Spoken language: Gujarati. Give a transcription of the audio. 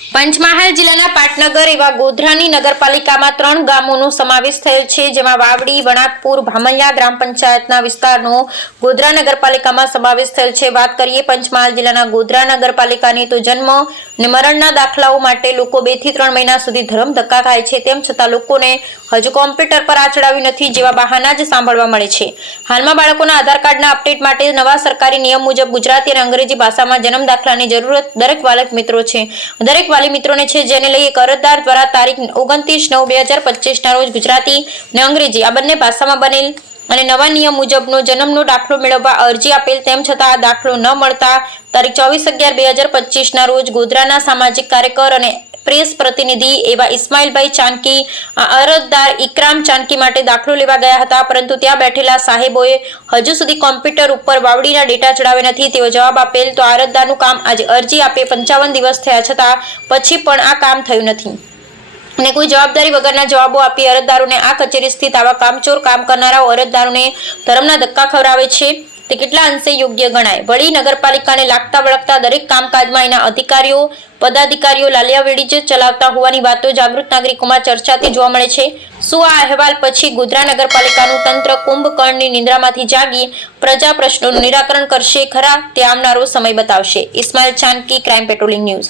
પંચમહાલ જિલ્લાના પાટનગર એવા ગોધરાની નગરપાલિકામાં ત્રણ ગામોનો સમાવેશ થયેલ છે, જેમાં વાવડી, વણાકપુર ભામલિયા ગ્રામ પંચાયતના વિસ્તારનો ગોધરા નગરપાલિકામાં સમાવેશ થયેલ છે. વાત કરીએ પંચમહાલ જિલ્લાના ગોધરા નગરપાલિકાની, તો જન્મ અને મરણના દાખલાઓ માટે લોકો બેથી ત્રણ મહિના સુધી ધરમ ધક્કા ખાય છે. તેમ છતાં લોકોને હજુ કોમ્પ્યુટર પર આચડાવ્યું નથી, જેવા બહાના જ સાંભળવા મળે છે. હાલમાં બાળકોના આધાર કાર્ડના અપડેટ માટે નવા સરકારી નિયમ મુજબ ગુજરાતી અને અંગ્રેજી ભાષામાં જન્મ દાખલાની જરૂરત દરેક બાળક મિત્રો છે. દરેક વાલી મિત્રોને છે, જેને લઈ અરજદાર દ્વારા તારીખ ઓગણત્રીસ નવ બે હજાર પચીસના રોજ ગુજરાતી અને અંગ્રેજી આ બંને ભાષામાં બનેલ અને નવા નિયમ મુજબનો જન્મનો દાખલો મેળવવા અરજી આપેલ, તેમ છતાં આ દાખલો ન મળતા તારીખ ચોવીસ અગિયાર બે હજાર પચીસના રોજ ગોધરાના સામાજિક કાર્યકર અને પ્રેસ પ્રતિનિધિ એવા ઇસ્માઇલભાઈ ચાનકી અરજદાર ઇકરામ ચાનકી માટે દાખલો લેવા ગયા હતા. પરંતુ ત્યાં બેઠેલા સાહેબોએ હજુ સુધી કોમ્પ્યુટર ઉપર વાવડીના ડેટા ચડાવ્યા નથી. તેવો જવાબ આપેલ, તો અરજદારનું કામ આજે અરજી આપે, પંચાવન દિવસ થયા છતાં પછી પણ આ કામ થયું નથી. અને કોઈ જવાબદારી વગરના જવાબો આપી અરજદારોને આ કચેરી સ્થિત આવા કામચોર કામ કરનારાઓ અરજદારોને ધર્મના ધક્કા ખવડાવે છે. તે કેટલા અંશે યોગ્ય ગણાય? વળી નગરપાલિકાને લાગતા વળગતા દરેક કામકાજમાં એના અધિકારીઓ, પદાધિકારીઓ લાલિયાવેડી જ ચલાવતા હોવાની વાતો જાગૃત નાગરિકોમાં ચર્ચાથી જોવા મળે છે. શું આ અહેવાલ પછી ગોધરા નગરપાલિકાનું તંત્ર કુંભકર્ણની નિંદ્રામાંથી જાગી પ્રજા પ્રશ્નોનું નિરાકરણ કરશે ખરા? તે આવનારો સમય બતાવશે. Ismail Chanaki crime patrolling news.